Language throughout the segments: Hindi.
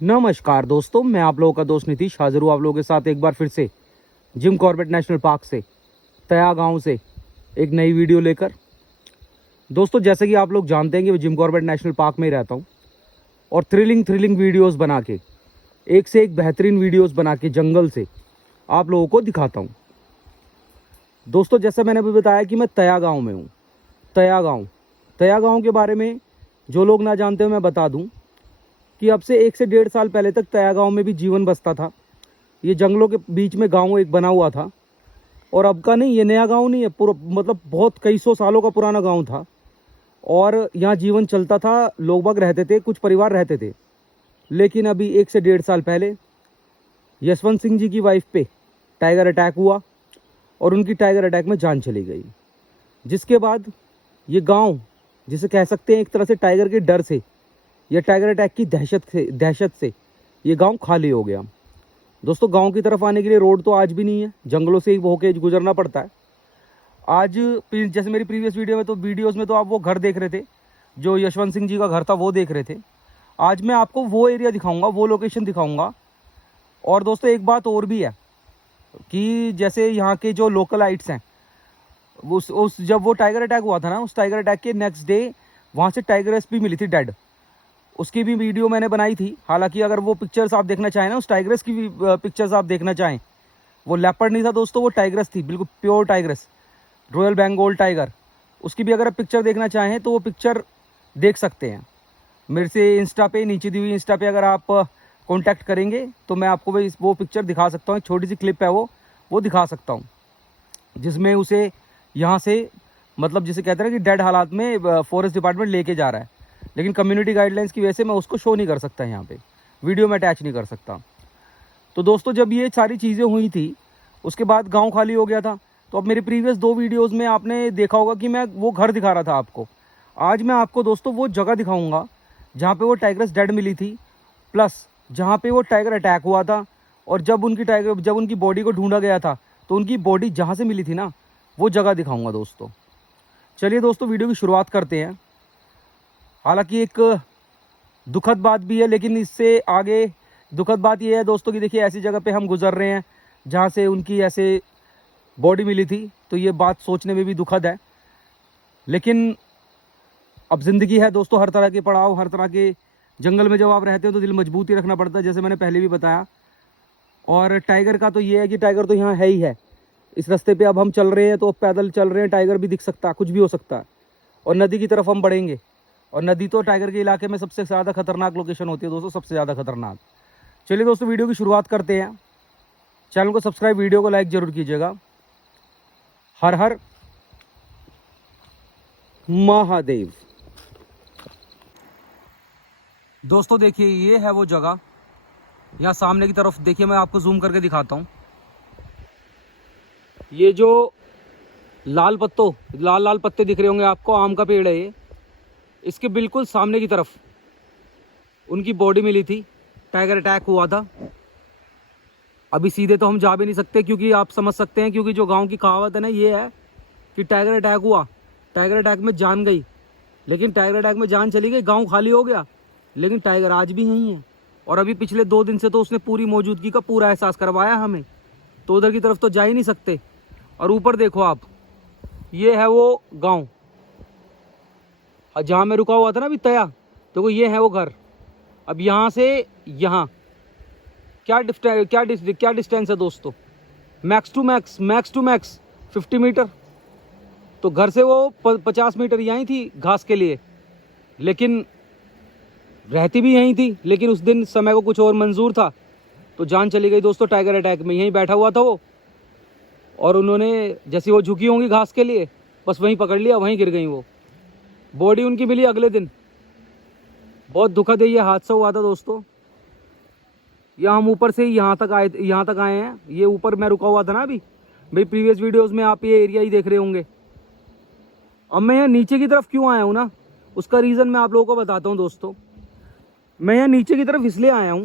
नमस्कार दोस्तों, मैं आप लोगों का दोस्त नीतीश हाजिर हूँ आप लोगों के साथ एक बार फिर से जिम कॉर्बेट नेशनल पार्क से तया गांव से एक नई वीडियो लेकर। दोस्तों, जैसे कि आप लोग जानते हैं कि मैं जिम कॉर्बेट नेशनल पार्क में ही रहता हूँ और थ्रिलिंग वीडियोस बना के एक से एक बेहतरीन वीडियोस बना के जंगल से आप लोगों को दिखाता हूँ। दोस्तों, जैसा मैंने अभी बताया कि मैं तया गाँव में हूँ। तया गाँव के बारे में जो लोग ना जानते हो मैं बता दूँ कि अब से 1 से 1.5 साल पहले तक तया गांव में भी जीवन बसता था। ये जंगलों के बीच में गांव एक बना हुआ था और अब का नहीं, ये नया गांव नहीं है, पूरा मतलब बहुत कई सौ सालों का पुराना गांव था और यहाँ जीवन चलता था, लोग बाग रहते थे, कुछ परिवार रहते थे। लेकिन अभी 1 से 1.5 साल पहले यशवंत सिंह जी की वाइफ पे टाइगर अटैक हुआ और उनकी टाइगर अटैक में जान चली गई, जिसके बाद ये गाँव, जिसे कह सकते हैं एक तरह से टाइगर के डर से या टाइगर अटैक की दहशत से ये गांव खाली हो गया। दोस्तों, गांव की तरफ आने के लिए रोड तो आज भी नहीं है, जंगलों से ही होके गुजरना पड़ता है। आज जैसे मेरी प्रीवियस वीडियोस में तो आप वो घर देख रहे थे, जो यशवंत सिंह जी का घर था वो देख रहे थे। आज मैं आपको वो एरिया दिखाऊंगा, वो लोकेशन दिखाऊंगा। और दोस्तों, एक बात और भी है कि जैसे यहाँ के जो लोकलाइट्स हैं, उस जब वो टाइगर अटैक हुआ था ना, उस टाइगर अटैक के नेक्स्ट डे वहाँ से टाइगरेस भी मिली थी डेड। उसकी भी वीडियो मैंने बनाई थी। हालांकि अगर वो पिक्चर्स आप देखना चाहें ना, उस टाइग्रेस की भी पिक्चर्स आप देखना चाहें, वो लेपर्ड नहीं था दोस्तों, वो टाइग्रेस थी, बिल्कुल pure tigress, royal Bengal tiger. उसकी भी अगर आप पिक्चर देखना चाहें तो वो पिक्चर देख सकते हैं मेरे से इंस्टा पे, नीचे दी हुई इंस्टा पे अगर आप कॉन्टैक्ट करेंगे तो मैं आपको वो पिक्चर दिखा सकता हूँ। एक छोटी सी क्लिप है वो दिखा सकता हूँ, जिसमें उसे यहाँ से मतलब जिसे कहते हैं कि डेड हालात में फॉरेस्ट डिपार्टमेंट लेके जा रहा है। लेकिन कम्युनिटी गाइडलाइंस की वजह से मैं उसको शो नहीं कर सकता, यहाँ पे वीडियो में अटैच नहीं कर सकता। तो दोस्तों, जब ये सारी चीज़ें हुई थी उसके बाद गांव खाली हो गया था। तो अब मेरे प्रीवियस 2 वीडियोस में आपने देखा होगा कि मैं वो घर दिखा रहा था आपको। आज मैं आपको दोस्तों वो जगह दिखाऊंगा जहाँ पे वो टाइगर्स डेड मिली थी, प्लस जहाँ पे वो टाइगर अटैक हुआ था। और जब उनकी बॉडी को ढूंढा गया था तो उनकी बॉडी जहाँ से मिली थी ना, वो जगह दिखाऊंगा दोस्तों। चलिए दोस्तों, वीडियो की शुरुआत करते हैं। हालांकि एक दुखद बात भी है, लेकिन इससे आगे दुखद बात यह है दोस्तों कि देखिए ऐसी जगह पे हम गुजर रहे हैं जहाँ से उनकी ऐसे बॉडी मिली थी, तो ये बात सोचने में भी दुखद है। लेकिन अब ज़िंदगी है दोस्तों, हर तरह के पड़ाव, हर तरह के जंगल में जब आप रहते हो तो दिल मजबूत ही रखना पड़ता है, जैसे मैंने पहले भी बताया। और टाइगर का तो ये है कि टाइगर तो यहाँ है ही है। इस रास्ते पे अब हम चल रहे हैं तो पैदल चल रहे हैं, टाइगर भी दिख सकता है, कुछ भी हो सकता है। और नदी की तरफ हम बढ़ेंगे, और नदी तो टाइगर के इलाके में सबसे ज़्यादा खतरनाक लोकेशन होती है दोस्तों, सबसे ज़्यादा खतरनाक। चलिए दोस्तों, वीडियो की शुरुआत करते हैं। चैनल को सब्सक्राइब, वीडियो को लाइक जरूर कीजिएगा। हर हर महादेव। दोस्तों देखिए, ये है वो जगह। यहाँ सामने की तरफ देखिए, मैं आपको जूम करके दिखाता हूँ। ये जो लाल लाल पत्ते दिख रहे होंगे आपको, आम का पेड़ है ये। इसके बिल्कुल सामने की तरफ उनकी बॉडी मिली थी, टाइगर अटैक हुआ था। अभी सीधे तो हम जा भी नहीं सकते, क्योंकि आप समझ सकते हैं, क्योंकि जो गांव की कहावत है ना, ये है कि टाइगर अटैक हुआ, टाइगर अटैक में जान गई। लेकिन टाइगर अटैक में जान चली गई, गांव खाली हो गया, लेकिन टाइगर आज भी यहीं है। और अभी पिछले 2 दिन से तो उसने पूरी मौजूदगी का पूरा एहसास करवाया हमें, तो उधर की तरफ तो जा ही नहीं सकते। और ऊपर देखो आप, ये है वो गाँव जहाँ मैं रुका हुआ था ना अभी, तया। देखो ये है वो घर। अब यहाँ से यहाँ क्या डिस्टेंस है दोस्तों? मैक्स टू मैक्स 50 मीटर। तो घर से वो 50 मीटर यहीं थी घास के लिए, लेकिन रहती भी यहीं थी। लेकिन उस दिन समय को कुछ और मंजूर था, तो जान चली गई दोस्तों टाइगर अटैक में। यहीं बैठा हुआ था वो, और उन्होंने जैसे वो झुकी होंगी घास के लिए, बस वहीं पकड़ लिया, वहीं गिर गई वो। बॉडी उनकी मिली अगले दिन। बहुत दुखद है, ये हादसा हुआ था दोस्तों। यहाँ हम ऊपर से यहाँ तक आए हैं। ये ऊपर मैं रुका हुआ था ना अभी, मेरी प्रीवियस वीडियोस में आप ये एरिया ही देख रहे होंगे। अब मैं यहाँ नीचे की तरफ क्यों आया हूँ ना, उसका रीज़न मैं आप लोगों को बताता हूँ दोस्तों। मैं यहाँ नीचे की तरफ इसलिए आया हूँ,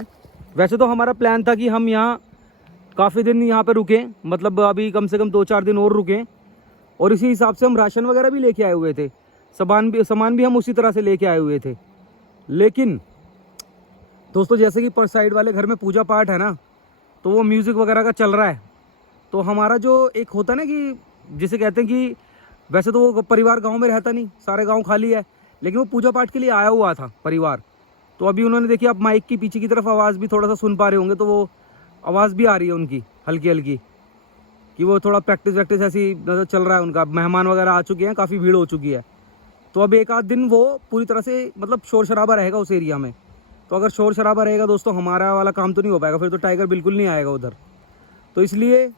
वैसे तो हमारा प्लान था कि हम यहाँ काफ़ी दिन यहाँ पर रुकें, मतलब अभी कम से कम 2-4 दिन और रुकें। और इसी हिसाब से हम राशन वगैरह भी लेके आए हुए थे, सामान भी हम उसी तरह से लेके आए हुए थे। लेकिन दोस्तों जैसे कि पर साइड वाले घर में पूजा पाठ है ना, तो वो म्यूज़िक वगैरह का चल रहा है। तो हमारा जो एक होता है ना कि जिसे कहते हैं कि वैसे तो वो परिवार गांव में रहता नहीं, सारे गांव खाली है, लेकिन वो पूजा पाठ के लिए आया हुआ था परिवार। तो अभी उन्होंने देखिए, आप माइक की पीछे की तरफ आवाज़ भी थोड़ा सा सुन पा रहे होंगे, तो वो आवाज़ भी आ रही है उनकी हल्की हल्की, कि वो थोड़ा प्रैक्टिस वैक्टिस ऐसी नज़र चल रहा है उनका। मेहमान वगैरह आ चुके हैं, काफ़ी भीड़ हो चुकी है। तो अब एक आध दिन वो पूरी तरह से मतलब शोर शराबा रहेगा उस एरिया में। तो अगर शोर शराबा रहेगा दोस्तों, हमारा वाला काम तो नहीं हो पाएगा, फिर तो टाइगर बिल्कुल नहीं आएगा उधर। तो इसलिए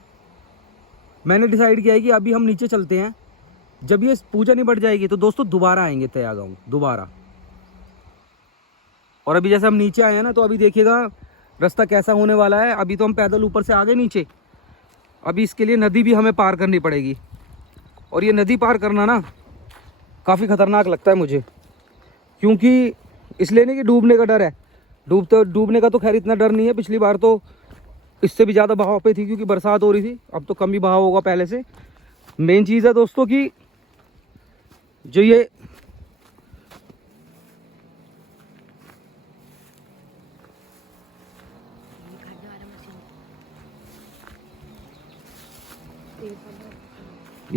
मैंने डिसाइड किया है कि अभी हम नीचे चलते हैं। जब ये पूजा निपट जाएगी तो दोस्तों दोबारा आएंगे तया गाँव दोबारा। और अभी जैसे हम नीचे आए हैं ना, तो अभी देखिएगा रास्ता कैसा होने वाला है। अभी तो हम पैदल ऊपर से आ गए नीचे, अभी इसके लिए नदी भी हमें पार करनी पड़ेगी। और ये नदी पार करना ना काफ़ी ख़तरनाक लगता है मुझे, क्योंकि इसलिए नहीं कि डूबने का डर है। डूबने का तो खैर इतना डर नहीं है, पिछली बार तो इससे भी ज़्यादा बहाव पे थी क्योंकि बरसात हो रही थी। अब तो कम ही बहाव होगा पहले से। मेन चीज़ है दोस्तों कि जो ये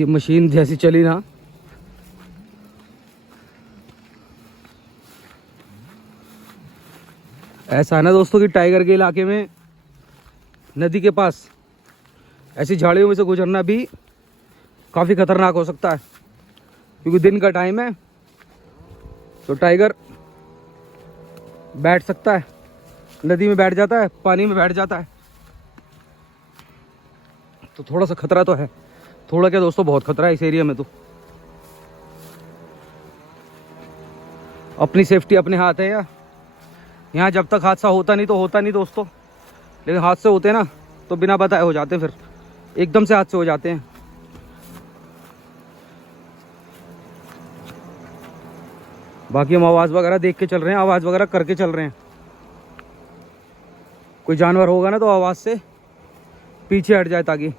मशीन जैसी चली ना, ऐसा है ना दोस्तों कि टाइगर के इलाके में नदी के पास ऐसी झाड़ियों में से गुजरना भी काफ़ी खतरनाक हो सकता है, क्योंकि दिन का टाइम है। तो टाइगर बैठ सकता है, नदी में बैठ जाता है, पानी में बैठ जाता है। तो थोड़ा सा खतरा तो है, थोड़ा क्या दोस्तों, बहुत खतरा है इस एरिया में। तो अपनी सेफ्टी अपने हाथ है। यहाँ जब तक हादसा होता नहीं तो होता नहीं दोस्तों, लेकिन हादसे होते हैं ना तो बिना बताए हो जाते हैं, फिर एकदम से हादसे हो जाते हैं। बाकी हम आवाज़ वगैरह देख के चल रहे हैं, आवाज़ वगैरह करके चल रहे हैं। कोई जानवर होगा ना तो आवाज़ से पीछे हट जाए ताकि।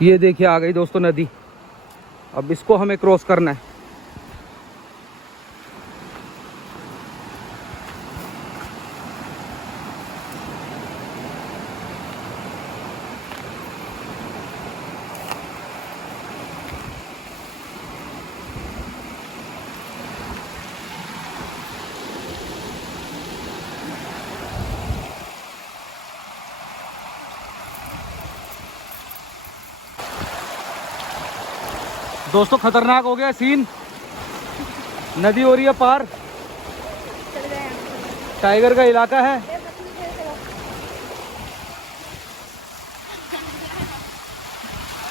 ये देखिए आ गई दोस्तों नदी, अब इसको हमें क्रॉस करना है। दोस्तों खतरनाक हो गया सीन, नदी हो रही है पार, टाइगर का इलाका है।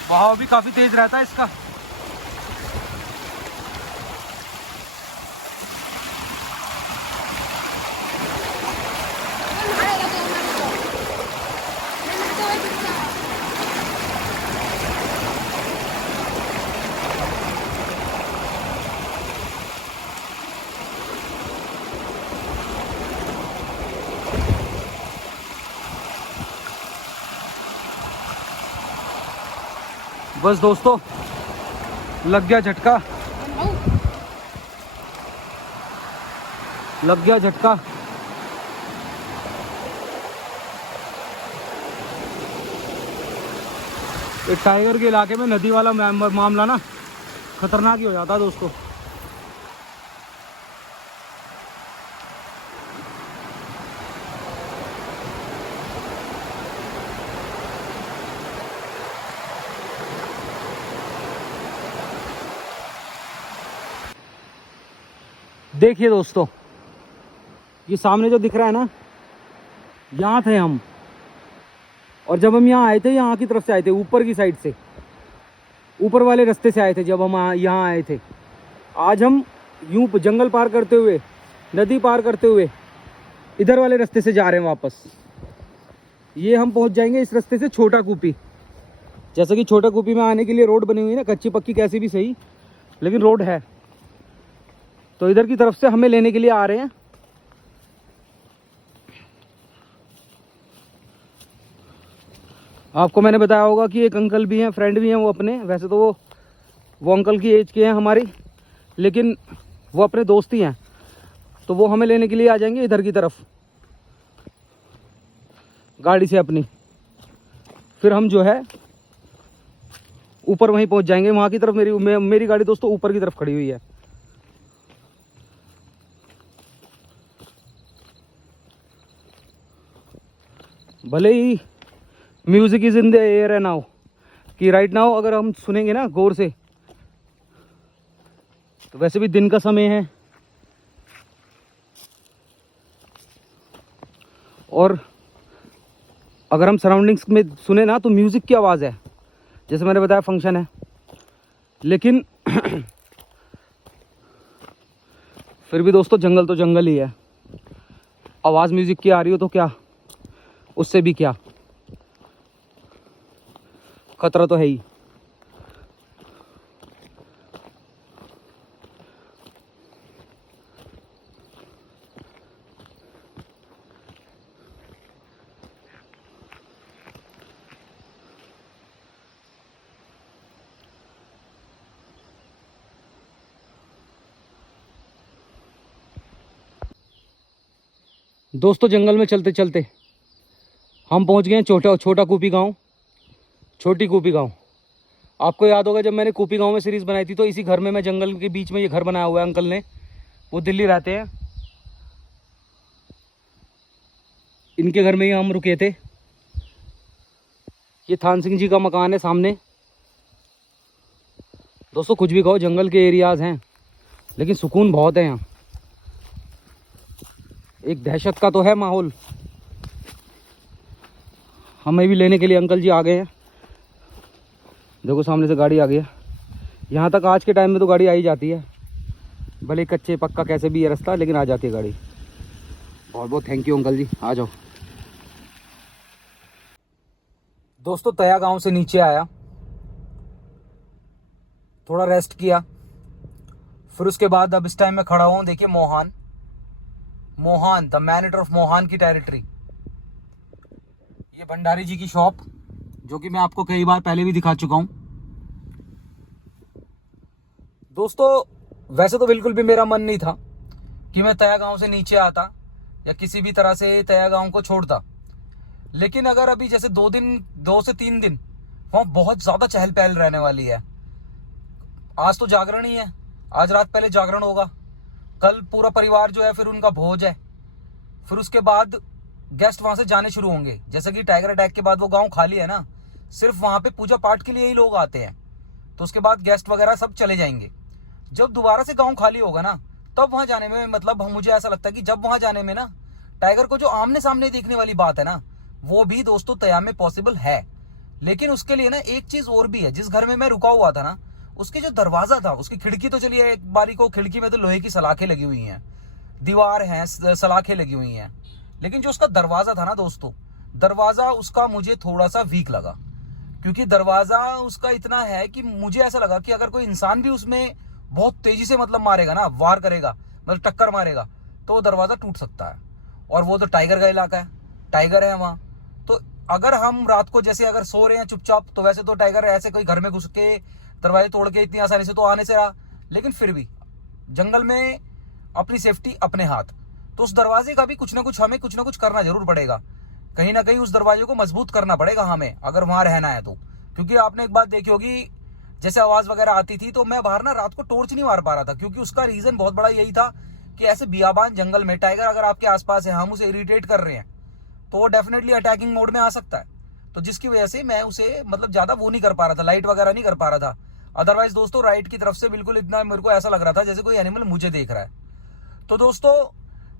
बहाव भी काफी तेज रहता है इसका। बस दोस्तों लग गया झटका, लग गया झटका। एक टाइगर के इलाके में नदी वाला मामला ना खतरनाक ही हो जाता है दोस्तों। देखिए दोस्तों, ये सामने जो दिख रहा है ना, यहाँ थे हम। और जब हम यहाँ आए थे, यहाँ की तरफ से आए थे, ऊपर की साइड से, ऊपर वाले रास्ते से आए थे जब हम यहाँ आए थे। आज हम यूं जंगल पार करते हुए, नदी पार करते हुए इधर वाले रास्ते से जा रहे हैं वापस। ये हम पहुँच जाएंगे इस रास्ते से छोटा कूपी। जैसे कि छोटा कूपी में आने के लिए रोड बनी हुई है ना, कच्ची पक्की कैसी भी सही, लेकिन रोड है। तो इधर की तरफ से हमें लेने के लिए आ रहे हैं। आपको मैंने बताया होगा कि एक अंकल भी हैं, फ्रेंड भी हैं वो अपने, वैसे तो वो अंकल की एज के हैं हमारी, लेकिन वो अपने दोस्त ही हैं। तो वो हमें लेने के लिए आ जाएंगे इधर की तरफ गाड़ी से अपनी, फिर हम जो है ऊपर वहीं पहुंच जाएंगे वहाँ की तरफ। मेरी गाड़ी दोस्तों ऊपर की तरफ खड़ी हुई है। भले ही music is in the air है नाउ, कि राइट नाउ अगर हम सुनेंगे ना गौर से, तो वैसे भी दिन का समय है और अगर हम सराउंडिंग्स में सुने ना तो म्यूज़िक की आवाज़ है। जैसे मैंने बताया फंक्शन है, लेकिन फिर भी दोस्तों जंगल तो जंगल ही है। आवाज़ म्यूज़िक की आ रही हो तो क्या, उससे भी क्या, खतरा तो है ही। दोस्तों जंगल में चलते चलते हम पहुंच गए हैं छोटा कूपी गांव, छोटी कूपी गांव। आपको याद होगा जब मैंने कूपी गांव में सीरीज़ बनाई थी, तो इसी घर में, मैं जंगल के बीच में ये घर बनाया हुआ है अंकल ने, वो दिल्ली रहते हैं, इनके घर में ही हम रुके थे। ये थान सिंह जी का मकान है सामने। दोस्तों कुछ भी कहो, जंगल के एरियाज़ हैं लेकिन सुकून बहुत है यहाँ। एक दहशत का तो है माहौल। हमें भी लेने के लिए अंकल जी आ गए हैं। देखो सामने से गाड़ी आ गई है। यहाँ तक आज के टाइम में तो गाड़ी आ ही जाती है, भले कच्चे पक्का कैसे भी है रास्ता, लेकिन आ जाती है गाड़ी। बहुत बहुत थैंक यू अंकल जी, आ जाओ। दोस्तों तया गांव से नीचे आया, थोड़ा रेस्ट किया, फिर उसके बाद अब इस टाइम मैं खड़ा हूँ, देखिए Mohan the man-eater of Mohan की टेरिटरी। ये भंडारी जी की शॉप, जो कि मैं आपको कई बार पहले भी दिखा चुका हूँ। दोस्तों वैसे तो बिल्कुल भी मेरा मन नहीं था कि मैं तया गांव से नीचे आता या किसी भी तरह से तया गांव को छोड़ता, लेकिन अगर अभी जैसे 2 से 3 दिन वहाँ बहुत ज़्यादा चहल पहल रहने वाली है। आज तो जागरण ही है, आज रात पहले जागरण होगा, कल पूरा परिवार जो है फिर उनका भोज है, फिर उसके बाद गेस्ट वहाँ से जाने शुरू होंगे। जैसे कि टाइगर अटैक के बाद वो गांव खाली है ना, सिर्फ वहाँ पे पूजा पाठ के लिए ही लोग आते हैं, तो उसके बाद गेस्ट वगैरह सब चले जाएंगे। जब दोबारा से गांव खाली होगा ना, तब वहाँ जाने में, मतलब मुझे ऐसा लगता है कि जब वहाँ जाने में ना, टाइगर को जो आमने सामने देखने वाली बात है ना, वो भी दोस्तों तया में पॉसिबल है। लेकिन उसके लिए ना एक चीज और भी है। जिस घर में मैं रुका हुआ था ना, उसके जो दरवाजा था, उसकी खिड़की तो चलिए एक बारी को, खिड़की में तो लोहे की सलाखें लगी हुई हैं, दीवार है, सलाखें लगी हुई हैं, लेकिन जो उसका दरवाजा था ना दोस्तों, दरवाजा उसका मुझे थोड़ा सा वीक लगा। क्योंकि दरवाजा उसका इतना है कि मुझे ऐसा लगा कि अगर कोई इंसान भी उसमें बहुत तेजी से मतलब मारेगा ना, वार करेगा, मतलब टक्कर मारेगा, तो वो दरवाजा टूट सकता है। और वो तो टाइगर का इलाका है, टाइगर है वहाँ। तो अगर हम रात को जैसे अगर सो रहे हैं चुपचाप, तो वैसे तो टाइगर ऐसे कोई घर में घुस के दरवाजे तोड़ के इतनी आसानी से तो आने से रहा, लेकिन फिर भी जंगल में अपनी सेफ्टी अपने हाथ। तो उस दरवाजे का भी कुछ ना कुछ हमें कुछ ना कुछ करना जरूर पड़ेगा, कहीं ना कहीं उस दरवाजे को मजबूत करना पड़ेगा हमें, अगर वहां रहना है तो। क्योंकि आपने एक बात देखी होगी, जैसे आवाज वगैरह आती थी तो मैं बाहर ना रात को टॉर्च नहीं मार पा रहा था, क्योंकि उसका रीजन बहुत बड़ा यही था कि ऐसे बियाबान जंगल में टाइगर अगर आपके आसपास है, हम उसे इरिटेट कर रहे हैं, तो वो डेफिनेटली अटैकिंग मोड में आ सकता है। तो जिसकी वजह से मैं उसे मतलब ज्यादा वो नहीं कर पा रहा था, लाइट वगैरह नहीं कर पा रहा था। अदरवाइज दोस्तों राइट की तरफ से बिल्कुल इतना मेरे को ऐसा लग रहा था जैसे कोई एनिमल मुझे देख रहा है। तो दोस्तों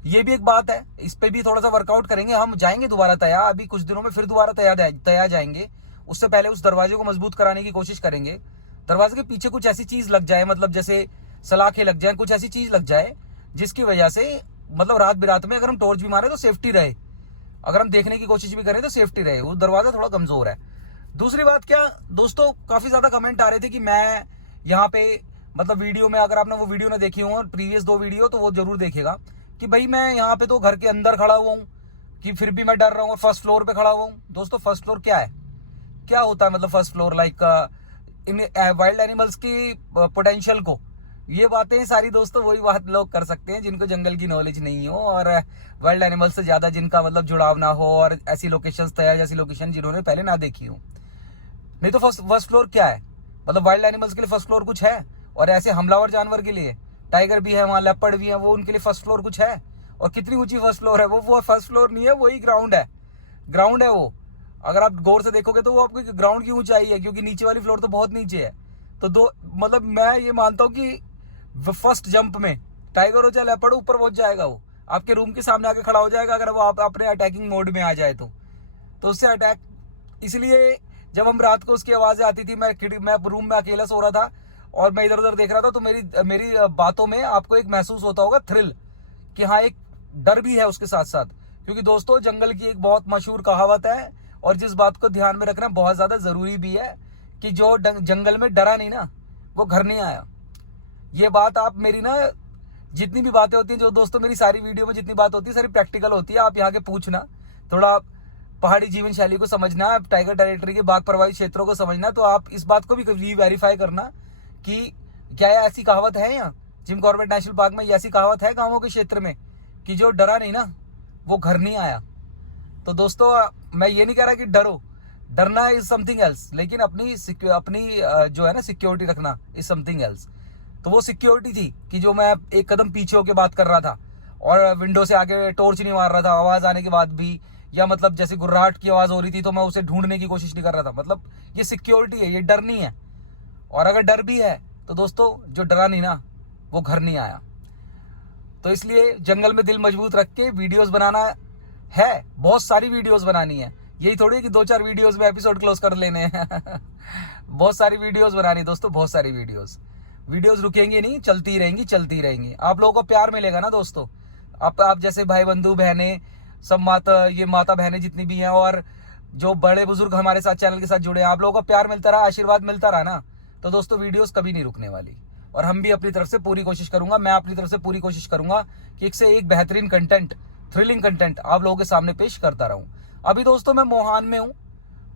ये भी एक बात है, इस पे भी थोड़ा सा वर्कआउट करेंगे। हम जाएंगे दोबारा तया, अभी कुछ दिनों में फिर दोबारा तया जाएंगे। उससे पहले उस दरवाजे को मजबूत कराने की कोशिश करेंगे। दरवाजे के पीछे कुछ ऐसी चीज लग जाए, मतलब जैसे सलाखें लग जाए, कुछ ऐसी चीज लग जाए जिसकी वजह से मतलब रात बिरात में अगर हम टॉर्च भी मारे तो सेफ्टी रहे, अगर हम देखने की कोशिश भी करें तो सेफ्टी रहे। वो दरवाजा थोड़ा कमजोर है। दूसरी बात क्या दोस्तों, काफी ज्यादा कमेंट आ रहे थे कि मैं यहाँ पे मतलब वीडियो में, अगर आपने वो वीडियो ना देखी हो प्रीवियस 2 वीडियो, तो वो जरूर देखेगा कि भाई मैं यहाँ पे तो घर के अंदर खड़ा हुआ हूँ, कि फिर भी मैं डर रहा हूँ, फर्स्ट फ्लोर पे खड़ा हुआ हूँ। दोस्तों फर्स्ट फ्लोर क्या है, क्या होता है, मतलब first floor like in wild animals की पोटेंशियल को, ये बातें सारी दोस्तों वही बात लोग कर सकते हैं जिनको जंगल की नॉलेज नहीं हो और वाइल्ड एनिमल्स से ज्यादा जिनका मतलब जुड़ाव ना हो और ऐसी लोकेशंस तैयार जैसी लोकेशन जिन्होंने पहले ना देखी हो। नहीं तो फर्स्ट फ्लोर क्या है, मतलब वाइल्ड एनिमल्स के लिए फर्स्ट फ्लोर कुछ है, और ऐसे हमलावर जानवर के लिए टाइगर भी है वहाँ, लेपर्ड भी है, वो उनके लिए फर्स्ट फ्लोर कुछ है। और कितनी ऊंची फर्स्ट फ्लोर है, वो फर्स्ट फ्लोर नहीं है, वही ग्राउंड है वो। अगर आप गौर से देखोगे तो वो आपको ग्राउंड की ऊंचाई है, क्योंकि नीचे वाली फ्लोर तो बहुत नीचे है। तो दो मतलब मैं ये मानता हूँ कि फर्स्ट जंप में टाइगर हो चाहे लेपर्ड ऊपर पहुंच जाएगा, वो आपके रूम के सामने आके खड़ा हो जाएगा अगर वो आप अपने अटैकिंग मोड में आ जाए तो उससे अटैक। इसलिए जब हम रात को उसकी आवाजें आती थी, मैं रूम में अकेला सो रहा था और मैं इधर उधर देख रहा था, तो मेरी बातों में आपको एक महसूस होता होगा थ्रिल, कि हाँ एक डर भी है उसके साथ साथ। क्योंकि दोस्तों जंगल की एक बहुत मशहूर कहावत है और जिस बात को ध्यान में रखना बहुत ज्यादा जरूरी भी है कि जो जंगल में डरा नहीं ना वो घर नहीं आया। ये बात आप मेरी ना जितनी भी बातें होती हैं, जो दोस्तों मेरी सारी वीडियो में जितनी बात होती है सारी प्रैक्टिकल होती है। आप यहाँ के पूछना, थोड़ा पहाड़ी जीवन शैली को समझना, टाइगर टेरिटरी के बाघ प्रभावित क्षेत्रों को समझना, तो आप इस बात को भी वेरीफाई करना कि क्या ऐसी कहावत है यहाँ जिम कॉर्बेट नेशनल पार्क में, ऐसी कहावत है गांवों के क्षेत्र में कि जो डरा नहीं ना वो घर नहीं आया। तो दोस्तों मैं ये नहीं कह रहा कि डरो, डरना इज समथिंग एल्स, लेकिन अपनी जो है ना सिक्योरिटी रखना इज समथिंग एल्स। तो वो सिक्योरिटी थी कि जो मैं एक कदम पीछे होकर बात कर रहा था और विंडो से आगे टॉर्च नहीं मार रहा था आवाज आने के बाद भी, या मतलब जैसे गुर्राहट की आवाज हो रही थी तो मैं उसे ढूंढने की कोशिश नहीं कर रहा था। मतलब ये सिक्योरिटी है, ये डर नहीं है। और अगर डर भी है तो दोस्तों जो डरा नहीं ना वो घर नहीं आया। तो इसलिए जंगल में दिल मजबूत रख के वीडियोस बनाना है, बहुत सारी वीडियोस बनानी है। यही थोड़ी कि 2-4 वीडियोस में एपिसोड क्लोज कर लेने हैं बहुत सारी वीडियोस बनानी दोस्तों, बहुत सारी वीडियोस रुकेंगी नहीं, चलती रहेंगी। आप लोगों को प्यार मिलेगा ना दोस्तों, आप जैसे भाई बंधु बहनें सब माता बहनें जितनी भी हैं और जो बड़े बुजुर्ग हमारे साथ चैनल के साथ जुड़े हैं, आप लोगों को प्यार मिलता रहा, आशीर्वाद मिलता रहा ना, तो दोस्तों वीडियोस कभी नहीं रुकने वाली। और हम भी अपनी तरफ से पूरी कोशिश करूंगा, मैं अपनी तरफ से पूरी कोशिश करूंगा कि एक से एक बेहतरीन कंटेंट, थ्रिलिंग कंटेंट आप लोगों के सामने पेश करता रहूं। अभी दोस्तों मैं मोहान में हूं,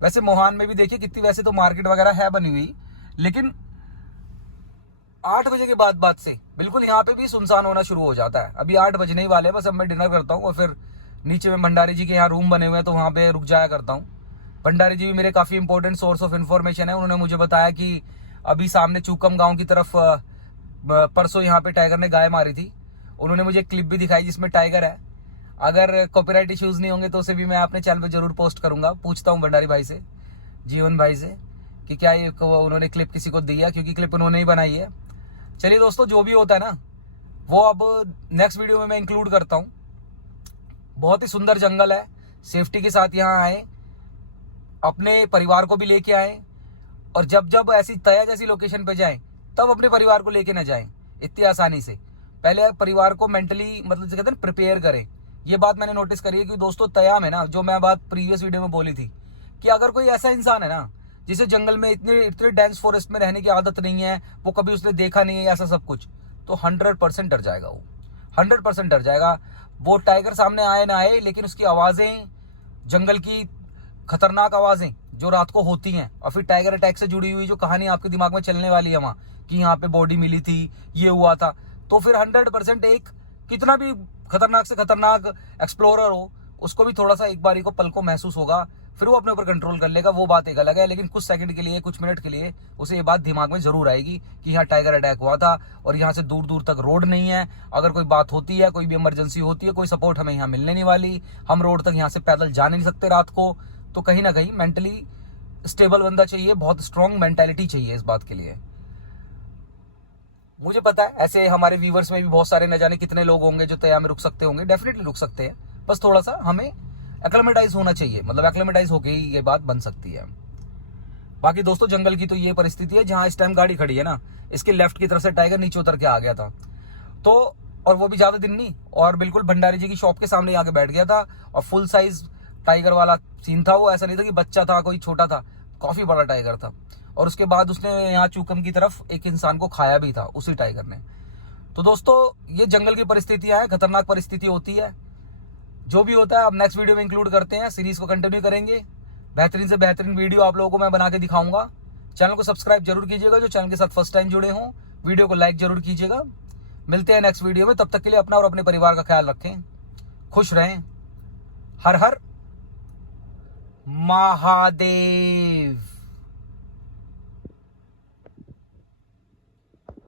वैसे मोहान में भी देखिए कितनी, वैसे तो मार्केट वगैरह है बनी हुई, लेकिन 8 बजे के बाद से बिल्कुल यहाँ पे भी सुनसान होना शुरू हो जाता है। अभी 8 बजने ही वाले हैं, बस अब मैं डिनर करता हूँ और फिर नीचे में भंडारी जी के यहाँ रूम बने हुए हैं तो वहाँ पे रुक जाया करता हूँ। भंडारी जी भी मेरे काफी इंपॉर्टेंट सोर्स ऑफ इन्फॉर्मेशन है। उन्होंने मुझे बताया कि अभी सामने चूकम गाँव की तरफ परसों यहाँ पे टाइगर ने गाय मारी थी। उन्होंने मुझे क्लिप भी दिखाई जिसमें टाइगर है। अगर कॉपीराइट इश्यूज नहीं होंगे तो उसे भी मैं अपने चैनल पे जरूर पोस्ट करूंगा। पूछता हूँ भंडारी भाई से, जीवन भाई से, कि क्या ये उन्होंने क्लिप किसी को दिया, क्योंकि क्लिप उन्होंने ही बनाई है। चलिए दोस्तों जो भी होता है ना वो अब नेक्स्ट वीडियो में मैं इंक्लूड करता हूँ। बहुत ही सुंदर जंगल है, सेफ्टी के साथ यहाँ आए, अपने परिवार को भी लेके आए, और जब ऐसी तया जैसी लोकेशन पे जाएं तब अपने परिवार को लेके ना जाएं इतनी आसानी से। पहले परिवार को मेंटली मतलब कहते हैं प्रिपेयर करें। ये बात मैंने नोटिस करी है कि दोस्तों तया में ना, जो मैं बात प्रीवियस वीडियो में बोली थी कि अगर कोई ऐसा इंसान है ना जिसे जंगल में इतने डेंस फॉरेस्ट में रहने की आदत नहीं है, वो कभी उसने देखा नहीं है ऐसा सब कुछ, तो 100% डर जाएगा वो, 100% डर जाएगा। वो टाइगर सामने आए ना आए, लेकिन उसकी आवाजें, जंगल की खतरनाक आवाजें जो रात को होती हैं, और फिर टाइगर अटैक से जुड़ी हुई जो कहानी आपके दिमाग में चलने वाली है वहां कि यहाँ पे बॉडी मिली थी, ये हुआ था, तो फिर 100% एक कितना भी खतरनाक से खतरनाक एक्सप्लोरर हो उसको भी थोड़ा सा एक बारी को पल को महसूस होगा, फिर वो अपने ऊपर कंट्रोल कर लेगा, वो बात एक अलग है। लेकिन कुछ सेकंड के लिए, कुछ मिनट के लिए उसे ये बात दिमाग में जरूर आएगी कि यहाँ टाइगर अटैक हुआ था और यहाँ से दूर दूर तक रोड नहीं है। अगर कोई बात होती है, कोई भी इमरजेंसी होती है, कोई सपोर्ट हमें यहाँ मिलने नहीं वाली, हम रोड तक यहाँ से पैदल जा नहीं सकते रात को। तो कहीं ना कहीं मेंटली स्टेबल बंदा चाहिए, बहुत स्ट्रॉन्ग मेंटालिटी चाहिए इस बात के लिए। मुझे पता है ऐसे हमारे व्यूवर्स में भी बहुत सारे न जाने कितने लोग होंगे जो तया में रुक सकते होंगे, डेफिनेटली रुक सकते हैं, बस थोड़ा सा हमें एक्लेमेटाइज होना चाहिए, मतलब एक्लेमेटाइज होके ही ये बात बन सकती है। बाकी दोस्तों जंगल की तो ये परिस्थिति है, जहां इस टाइम गाड़ी खड़ी है ना, इसके लेफ्ट की तरफ से टाइगर नीचे उतर के आ गया था, तो और वो भी ज्यादा दिन नहीं, और बिल्कुल भंडारी जी की शॉप के सामने आके बैठ गया था, और फुल साइज टाइगर वाला सीन था वो, ऐसा नहीं था कि बच्चा था कोई छोटा था, काफी बड़ा टाइगर था। और उसके बाद उसने यहाँ चूकम की तरफ एक इंसान को खाया भी था उसी टाइगर ने। तो दोस्तों ये जंगल की परिस्थितियां हैं, खतरनाक परिस्थिति होती है। जो भी होता है अब नेक्स्ट वीडियो में इंक्लूड करते हैं, सीरीज को कंटिन्यू करेंगे। बेहतरीन से बेहतरीन वीडियो आप लोगों को मैं बना के दिखाऊंगा। चैनल को सब्सक्राइब जरूर कीजिएगा जो चैनल के साथ फर्स्ट टाइम जुड़े हों। वीडियो को लाइक जरूर कीजिएगा। मिलते हैं नेक्स्ट वीडियो में, तब तक के लिए अपना और अपने परिवार का ख्याल रखें, खुश रहें। हर हर महादेव।